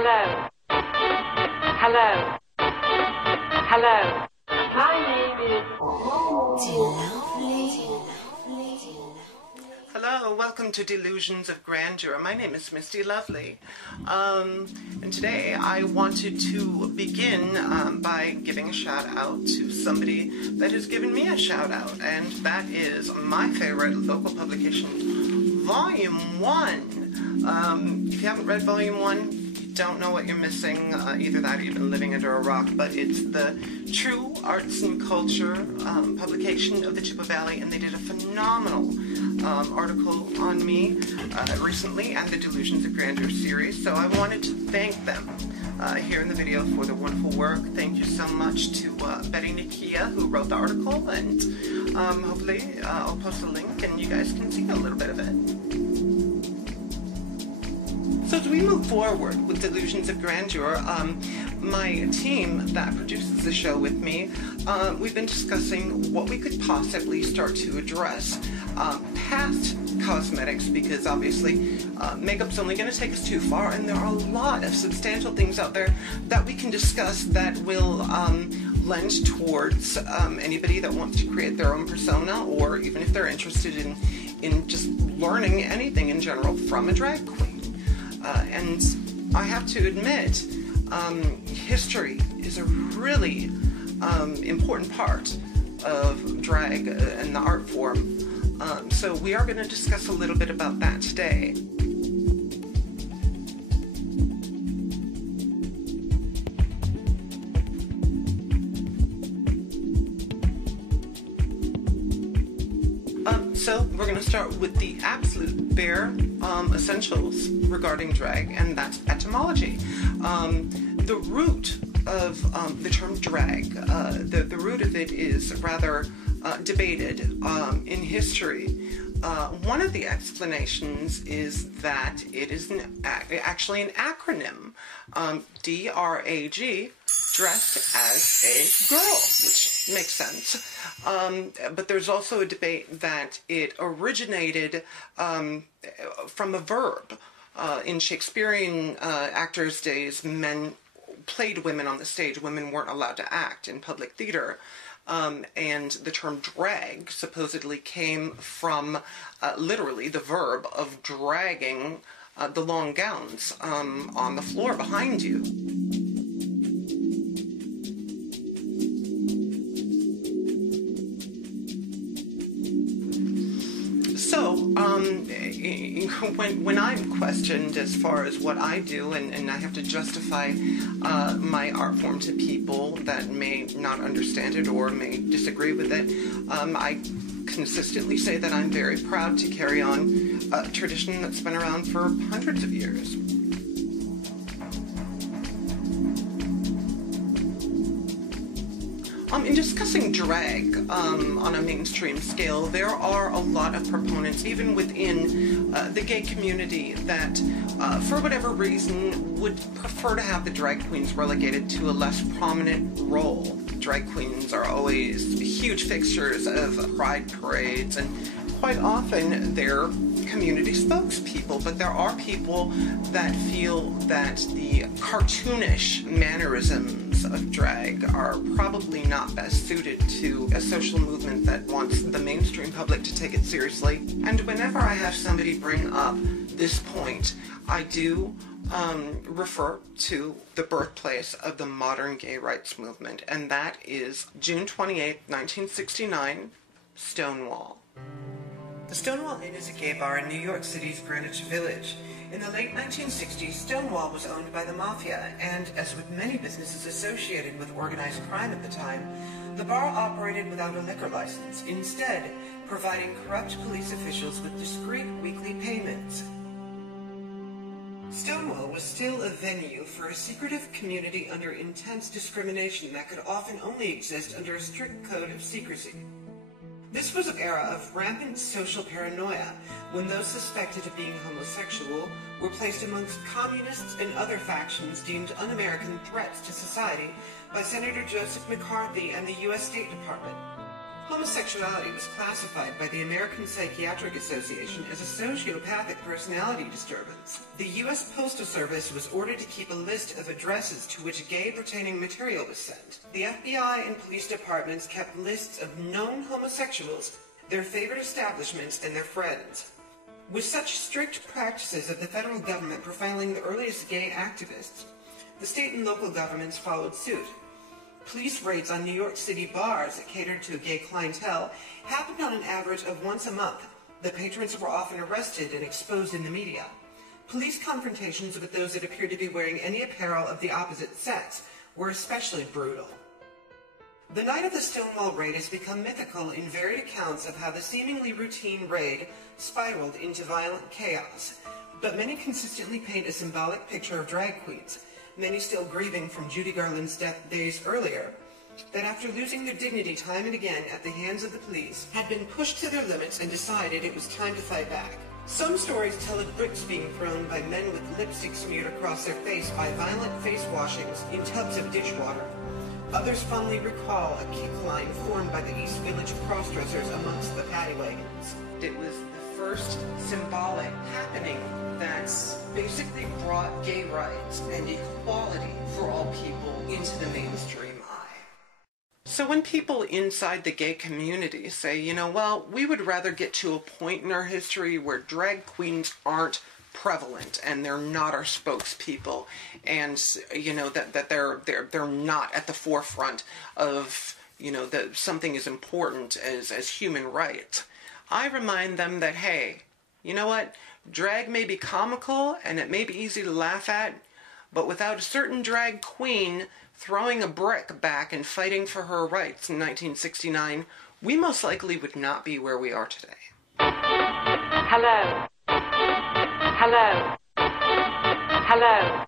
Hello. Hello. Hello. My name is Dee-Lovely. Hello, welcome to Dee-Lusions of Grandeur. My name is Miss Dee-Lovely. And today I wanted to begin by giving a shout out to somebody that has given me a shout out, and that is my favorite local publication, Volume 1. If you haven't read Volume 1, you don't know what you're missing. Either that or you've been living under a rock, but it's the true arts and culture publication of the Chippewa Valley, and they did a phenomenal article on me recently and the Dee-Lusions of Grandeur series, so I wanted to thank them here in the video for the wonderful work. Thank you so much to Betty Nikia, who wrote the article, and hopefully I'll post a link and you guys can see a little bit of it. So as we move forward with Dee-Lusions of Grandeur, my team that produces the show with me, we've been discussing what we could possibly start to address past cosmetics, because obviously makeup's only going to take us too far, and there are a lot of substantial things out there that we can discuss that will lend towards anybody that wants to create their own persona, or even if they're interested in just learning anything in general from a drag queen. And I have to admit, history is a really important part of drag and the art form. So we are going to discuss a little bit about that today. So we're going to start with the absolute bare essentials regarding drag, and that's etymology. The root of the term drag, the root of it is rather debated in history. One of the explanations is that it is actually an acronym, D-R-A-G, dressed as a girl, which makes sense. But there's also a debate that it originated from a verb. In Shakespearean actors' days, men played women on the stage. Women weren't allowed to act in public theater. And the term drag supposedly came from literally the verb of dragging the long gowns on the floor behind you. So, when I'm questioned as far as what I do, and I have to justify my art form to people that may not understand it or may disagree with it, I consistently say that I'm very proud to carry on a tradition that's been around for hundreds of years. In discussing drag on a mainstream scale, there are a lot of proponents, even within the gay community, that for whatever reason would prefer to have the drag queens relegated to a less prominent role. Drag queens are always huge fixtures of pride parades, and quite often they're community spokespeople, but there are people that feel that the cartoonish mannerisms of drag are probably not best suited to a social movement that wants the mainstream public to take it seriously. And whenever I have somebody bring up this point, I do refer to the birthplace of the modern gay rights movement, and that is June 28, 1969, Stonewall. The Stonewall Inn is a gay bar in New York City's Greenwich Village. In the late 1960s, Stonewall was owned by the mafia, and as with many businesses associated with organized crime at the time, the bar operated without a liquor license, instead providing corrupt police officials with discreet weekly payments. Stonewall was still a venue for a secretive community under intense discrimination that could often only exist under a strict code of secrecy. This was an era of rampant social paranoia, when those suspected of being homosexual were placed amongst communists and other factions deemed un-American threats to society by Senator Joseph McCarthy and the U.S. State Department. Homosexuality was classified by the American Psychiatric Association as a sociopathic personality disturbance. The U.S. Postal Service was ordered to keep a list of addresses to which gay-pertaining material was sent. The FBI and police departments kept lists of known homosexuals, their favorite establishments, and their friends. With such strict practices of the federal government profiling the earliest gay activists, the state and local governments followed suit. Police raids on New York City bars that catered to a gay clientele happened on an average of once a month. The patrons were often arrested and exposed in the media. Police confrontations with those that appeared to be wearing any apparel of the opposite sex were especially brutal. The night of the Stonewall raid has become mythical in varied accounts of how the seemingly routine raid spiraled into violent chaos, but many consistently paint a symbolic picture of drag queens, many still grieving from Judy Garland's death days earlier, that after losing their dignity time and again at the hands of the police, had been pushed to their limits and decided it was time to fight back. Some stories tell of bricks being thrown by men with lipstick smeared across their face by violent face washings in tubs of ditch water. Others fondly recall a kick line formed by the East Village crossdressers amongst the paddy wagons. It was the first symbolic happening that basically brought gay rights and equality for all people into the mainstream eye. So when people inside the gay community say, well, we would rather get to a point in our history where drag queens aren't prevalent and they're not our spokespeople, and that they're not at the forefront of that something as important as human rights, I remind them that, hey, you know what? Drag may be comical and it may be easy to laugh at, but without a certain drag queen throwing a brick back and fighting for her rights in 1969, we most likely would not be where we are today. Hello. Hello. Hello.